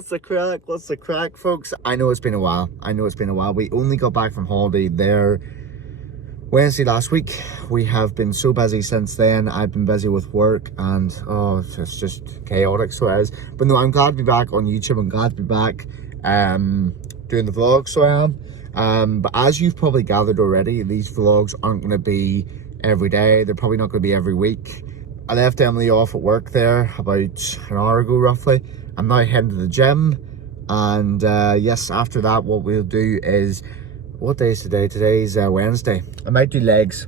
What's the crack? What's the crack, folks? I know it's been a while. We only got back from holiday there Wednesday last week. We have been so busy since then. I've been busy with work and it's just chaotic, so it is. But no, I'm glad to be back on YouTube. I'm glad to be back doing the vlog, so I am. But as you've probably gathered already, these vlogs aren't going to be every day. They're probably not going to be every week. I left Emily off at work there about an hour ago roughly. I'm now heading to the gym, and yes, after that what we'll do is, what day is today? Today's Wednesday. I might do legs,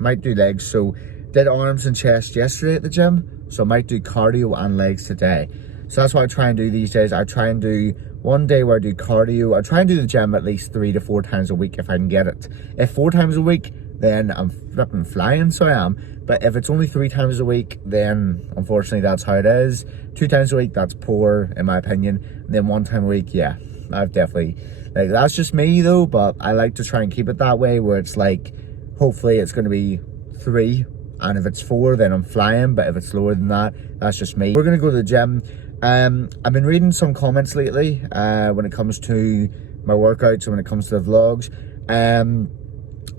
so did arms and chest yesterday at the gym, so I might do cardio and legs today. So that's what I try and do these days. I try and do one day where I do cardio. I try and do the gym at least 3 to 4 times a week if I can get it. If 4 times a week, then I'm flipping flying, so I am. But if it's only 3 times a week, then unfortunately that's how it is. 2 times a week, that's poor in my opinion. And then 1 time a week, yeah, I've definitely, like, that's just me though, but I like to try and keep it that way, where it's like, hopefully it's going to be 3, and if it's 4, then I'm flying. But if it's lower than that, that's just me. We're going to go to the gym. I've been reading some comments lately when it comes to my workouts and when it comes to the vlogs.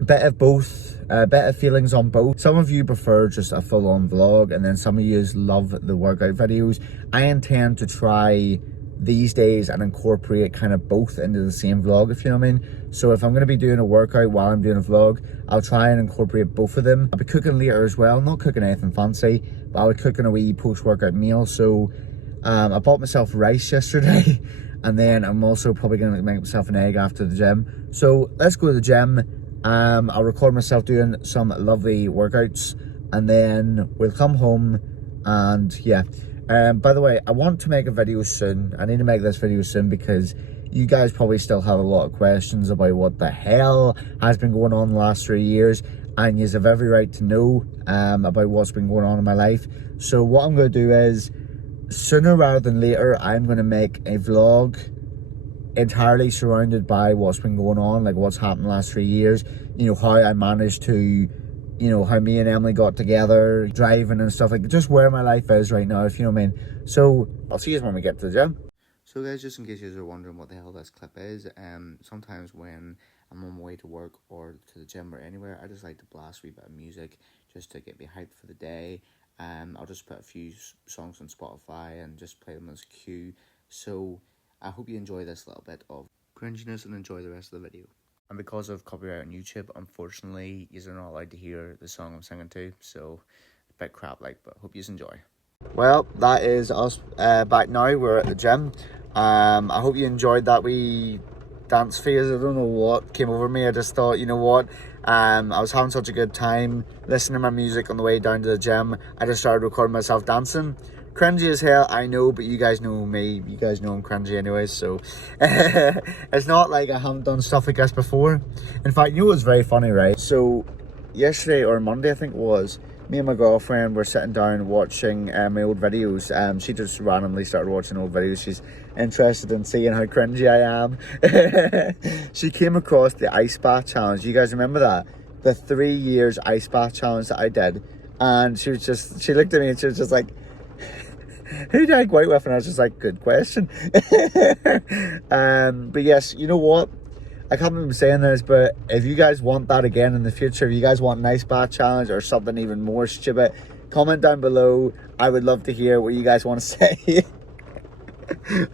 Bit of both, bit of feelings on both. Some of you prefer just a full-on vlog, and then some of you love the workout videos. I intend to try these days and incorporate kind of both into the same vlog, if you know what I mean. So if I'm going to be doing a workout while I'm doing a vlog, I'll try and incorporate both of them. I'll be cooking later as well, not cooking anything fancy, but I'll be cooking a wee post-workout meal. So I bought myself rice yesterday, and then I'm also probably going to make myself an egg after the gym. So let's go to the gym. I'll record myself doing some lovely workouts, and then we'll come home. And yeah, by the way, I want to make a video soon. I need to make this video soon because you guys probably still have a lot of questions about what the hell has been going on the last 3 years, and you have every right to know about what's been going on in my life. So what I'm going to do is, sooner rather than later, I'm going to make a vlog entirely surrounded by what's been going on, like what's happened the last 3 years. You know, how I managed to, you know, how me and Emily got together, driving and stuff, like just where my life is right now, if you know what I mean. So I'll see you when we get to the gym. So guys, just in case you are wondering what the hell this clip is, sometimes when I'm on my way to work or to the gym or anywhere, I just like to blast a wee bit of music just to get me hyped for the day. I'll just put a few songs on Spotify and just play them as cue. So I hope you enjoy this little bit of cringiness and enjoy the rest of the video. And because of copyright on YouTube, unfortunately, you're not allowed to hear the song I'm singing to, so a bit crap like, but hope you enjoy. Well, that is us back now. We're at the gym. I hope you enjoyed that wee dance phase. I don't know what came over me. I just thought, you know what, I was having such a good time listening to my music on the way down to the gym. I just started recording myself dancing. Cringy as hell, I know, but you guys know me. You guys know I'm cringy anyways, so it's not like I haven't done stuff like this before. In fact, you know what's very funny, right? So yesterday or Monday, I think it was, me and my girlfriend were sitting down watching my old videos. She just randomly started watching old videos. She's interested in seeing how cringy I am. She came across the ice bath challenge. You guys remember that? The 3 years ice bath challenge that I did. And she looked at me and she was just like, who did I go out with? And I was just like, good question. But yes, you know what? I can't remember saying this, but if you guys want that again in the future, if you guys want an ice bath challenge or something even more stupid, comment down below. I would love to hear what you guys want to say.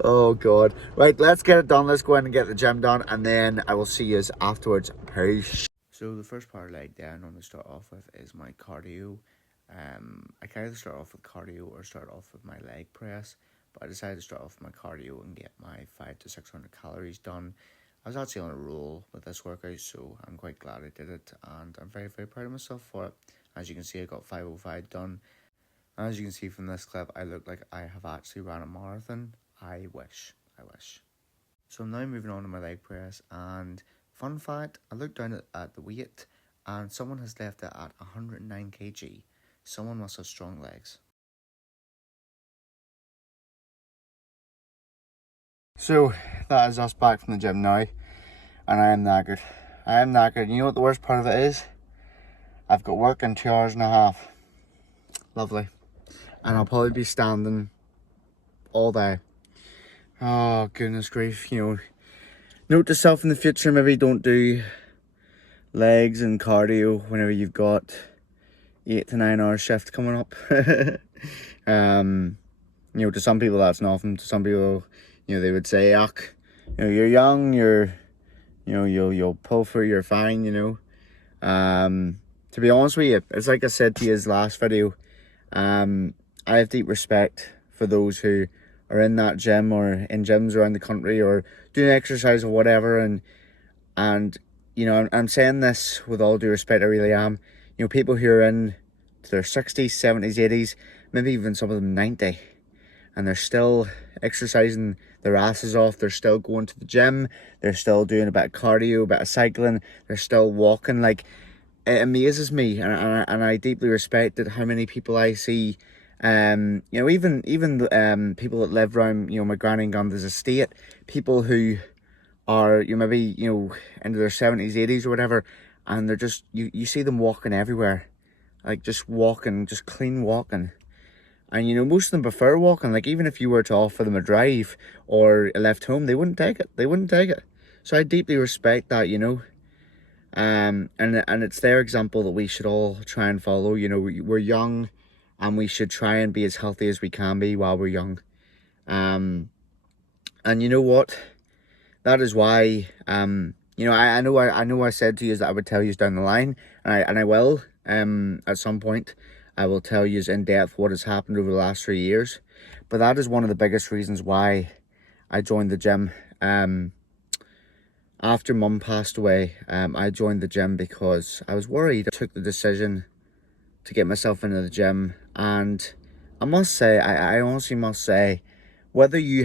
Oh God. Right, let's get it done. Let's go in and get the gym done, and then I will see you afterwards. Peace. So the first part of leg day I normally start off with is my cardio. I can either start off with cardio or start off with my leg press, but I decided to start off with my cardio and get my 500 to 600 calories done. I was actually on a roll with this workout, so I'm quite glad I did it, and I'm very, very proud of myself for it. As you can see, I got 505 done. As you can see from this clip, I look like I have actually ran a marathon. I wish. So I'm now moving on to my leg press, and fun fact, I looked down at the weight, and someone has left it at 109 kg. Someone must have strong legs. So that is us back from the gym now, and I am knackered. You know what the worst part of it is? I've got work in 2 hours and a half. Lovely. And I'll probably be standing all day. Oh, goodness grief, you know. Note to self in the future, maybe don't do legs and cardio whenever you've got 8 to 9 hour shift coming up. You know, to some people that's nothing. To some people, you know, they would say, "Ach, you know, you're young, you know, you'll pull through, you're fine," you know. To be honest with you, it's like I said to you in last video, I have deep respect for those who are in that gym or in gyms around the country or doing exercise or whatever, and you know, I'm saying this with all due respect, I really am. You know, people who are in their 60s, 70s, 80s, maybe even some of them 90, and they're still exercising their asses off. They're still going to the gym. They're still doing a bit of cardio, a bit of cycling. They're still walking. Like, it amazes me, and I deeply respect it, how many people I see. You know, even people that live around, you know, my granny and granddad's estate, people who are, you know, maybe, you know, into their 70s, 80s or whatever, and they're just, you see them walking everywhere, like just walking, just clean walking. And you know, most of them prefer walking. Like, even if you were to offer them a drive or a lift home, they wouldn't take it. They wouldn't take it. So I deeply respect that, you know. And it's their example that we should all try and follow. You know, we're young, and we should try and be as healthy as we can be while we're young. And you know what? That is why, you know, I know I said to you that I would tell you down the line, and I will, at some point. I will tell you in depth what has happened over the last 3 years. But that is one of the biggest reasons why I joined the gym. After Mum passed away, I joined the gym because I was worried. I took the decision to get myself into the gym, and I must say, I honestly must say, whether you're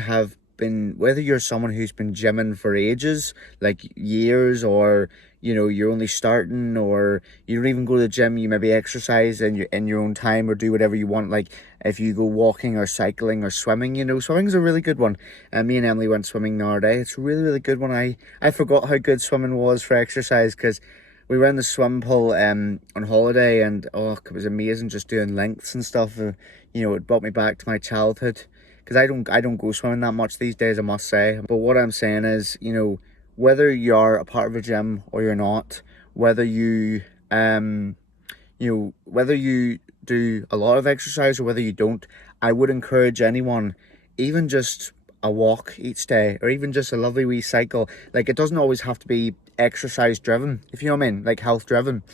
someone who's been gymming for ages, like years, or you know, you're only starting, or you don't even go to the gym, you maybe exercise in your own time or do whatever you want, like if you go walking or cycling or swimming. You know, swimming's a really good one. Me and Emily went swimming the other day. It's a really, really good one. I forgot how good swimming was for exercise, because we were in the swim pool on holiday, and oh, it was amazing just doing lengths and stuff. You know, it brought me back to my childhood, because I don't go swimming that much these days, I must say. But what I'm saying is, you know, whether you're a part of a gym or you're not, whether you whether you do a lot of exercise or whether you don't, I would encourage anyone, even just a walk each day, or even just a lovely wee cycle. Like, it doesn't always have to be exercise driven, if you know what I mean, like health driven.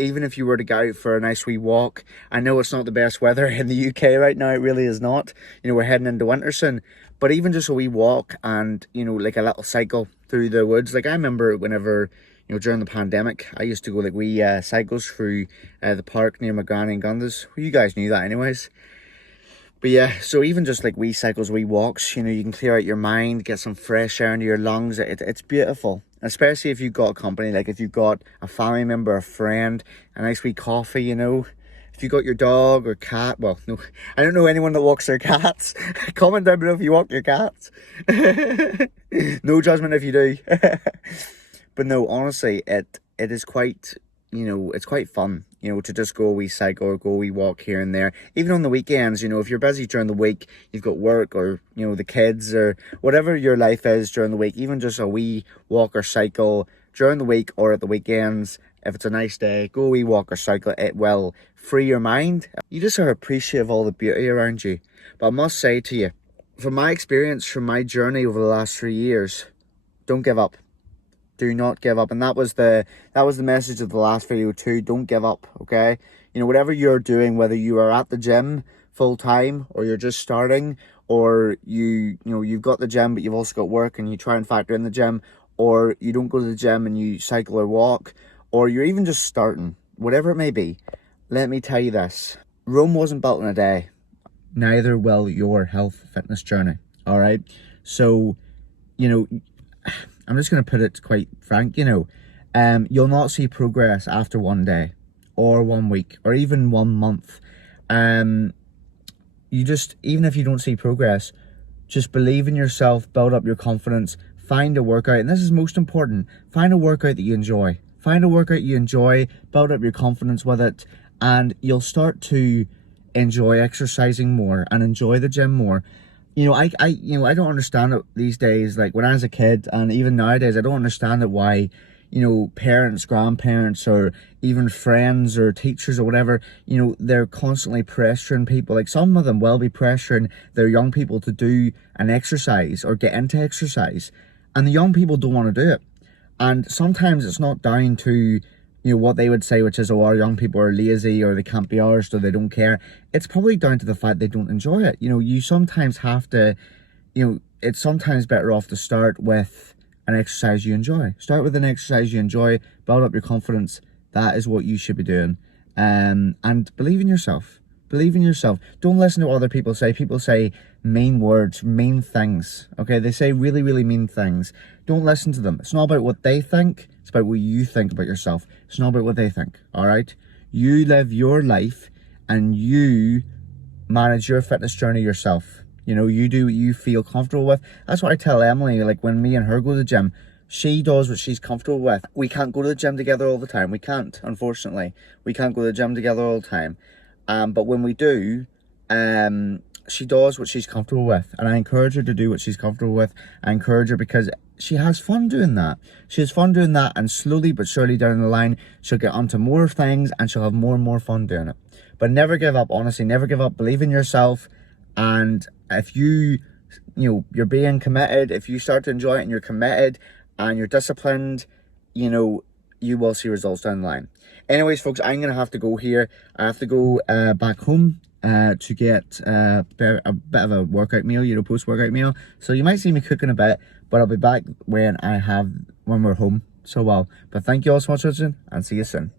Even if you were to go out for a nice wee walk, I know it's not the best weather in the UK right now, it really is not. You know, we're heading into winter soon. But even just a wee walk and, you know, like a little cycle through the woods. Like, I remember whenever, you know, during the pandemic, I used to go like wee cycles through the park near my granny and granddad's. Well, you guys knew that anyways. But yeah, so even just like wee cycles, wee walks, you know, you can clear out your mind, get some fresh air into your lungs. It's beautiful. Especially if you've got company, like if you've got a family member, a friend, a nice wee coffee, you know. If you got your dog or cat, well, no, I don't know anyone that walks their cats. Comment down below if you walk your cats. No judgment if you do. But no, honestly, it is quite, you know, it's quite fun, you know, to just go a wee cycle or go a wee walk here and there. Even on the weekends, you know, if you're busy during the week, you've got work or, you know, the kids or whatever your life is during the week, even just a wee walk or cycle during the week or at the weekends. If it's a nice day, go a wee walk or cycle. It will free your mind. You just are appreciative of all the beauty around you. But I must say to you, from my experience, from my journey over the last 3 years, don't give up. Do not give up. And that was the message of the last video too. Don't give up, okay? You know, whatever you're doing, whether you are at the gym full time or you're just starting, or you know, you've got the gym but you've also got work and you try and factor in the gym, or you don't go to the gym and you cycle or walk, or you're even just starting, whatever it may be, let me tell you this. Rome wasn't built in a day. Neither will your health fitness journey, all right? So, you know, I'm just going to put it quite frank, you know, you'll not see progress after 1 day or 1 week or even 1 month. You just, even if you don't see progress, just believe in yourself, build up your confidence, find a workout. And this is most important. Find a workout that you enjoy. Find a workout you enjoy, build up your confidence with it, and you'll start to enjoy exercising more and enjoy the gym more. I don't understand it these days. Like when I was a kid, and even nowadays, I don't understand it why, parents, grandparents, or even friends or teachers or whatever, they're constantly pressuring people. Like some of them will be pressuring their young people to do an exercise or get into exercise, and the young people don't want to do it. And sometimes it's not down to, what they would say, which is, oh, our young people are lazy or they can't be arsed or they don't care. It's probably down to the fact they don't enjoy it. You sometimes have to, it's sometimes better off to start with an exercise you enjoy. Start with an exercise you enjoy, build up your confidence. That is what you should be doing. And believe in yourself. Believe in yourself. Don't listen to what other people say. People say mean words, mean things. Okay, they say really, really mean things. Don't listen to them. It's not about what they think. It's about what you think about yourself. It's not about what they think. All right? You live your life and you manage your fitness journey yourself. You do what you feel comfortable with. That's what I tell Emily. Like when me and her go to the gym, she does what she's comfortable with. We can't go to the gym together all the time. We can't, unfortunately. We can't go to the gym together all the time. But when we do, she does what she's comfortable with. And I encourage her to do what she's comfortable with. I encourage her because she has fun doing that. She has fun doing that, and slowly but surely down the line, she'll get onto more things and she'll have more and more fun doing it. But never give up, honestly, never give up. Believe in yourself. And if you're being committed, if you start to enjoy it and you're committed and you're disciplined, you will see results down the line. Anyways, folks, I'm going to have to go here. I have to go back home to get a bit of a workout meal, post-workout meal. So you might see me cooking a bit, but I'll be back when we're home. But thank you all so much for watching, and see you soon.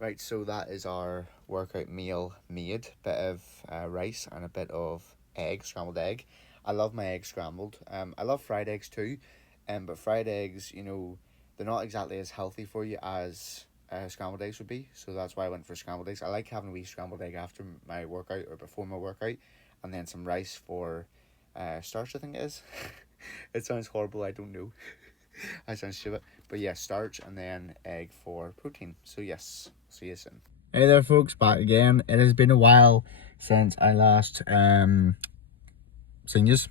Right, so that is our workout meal made. Bit of rice and a bit of scrambled egg. I love my egg scrambled. I love fried eggs too, but fried eggs, they're not exactly as healthy for you as scrambled eggs would be. So that's why I went for scrambled eggs. I like having a wee scrambled egg after my workout or before my workout, and then some rice for starch, I think it is. It sounds horrible, I don't know. I sound stupid. But yes, starch and then egg for protein. So yes, see you soon. Hey there folks, back again. It has been a while since I last seen yous.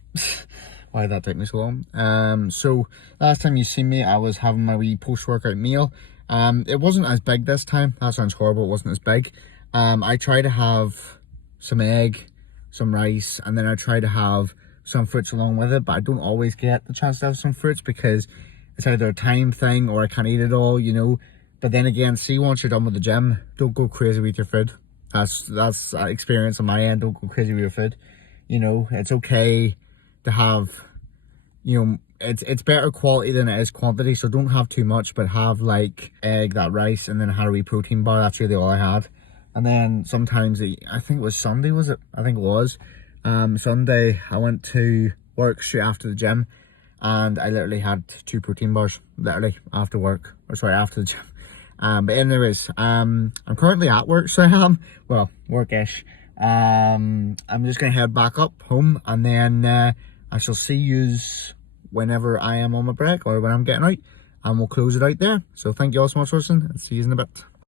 Why did that take me so long? So last time you seen me, I was having my wee post-workout meal. It wasn't as big this time. That sounds horrible, it wasn't as big. I try to have some egg, some rice, and then I try to have some fruits along with it, but I don't always get the chance to have some fruits because it's either a time thing or I can't eat it all, But then again, see, once you're done with the gym, don't go crazy with your food. That's experience on my end. Don't go crazy with your food. It's okay to have, it's better quality than it is quantity. So don't have too much, but have like egg, that rice, and then a wee protein bar. That's really all I had. And then sometimes, I think it was Sunday, was it? I think it was. Sunday, I went to work straight after the gym, and I literally had 2 protein bars, literally, after work, or sorry, after the gym. But anyways, I'm currently at work, so I am, well, work-ish. I'm just gonna head back up home, and then I shall see yous whenever I am on my break, or when I'm getting out, and we'll close it out there. So thank you all so much for listening, and see you in a bit.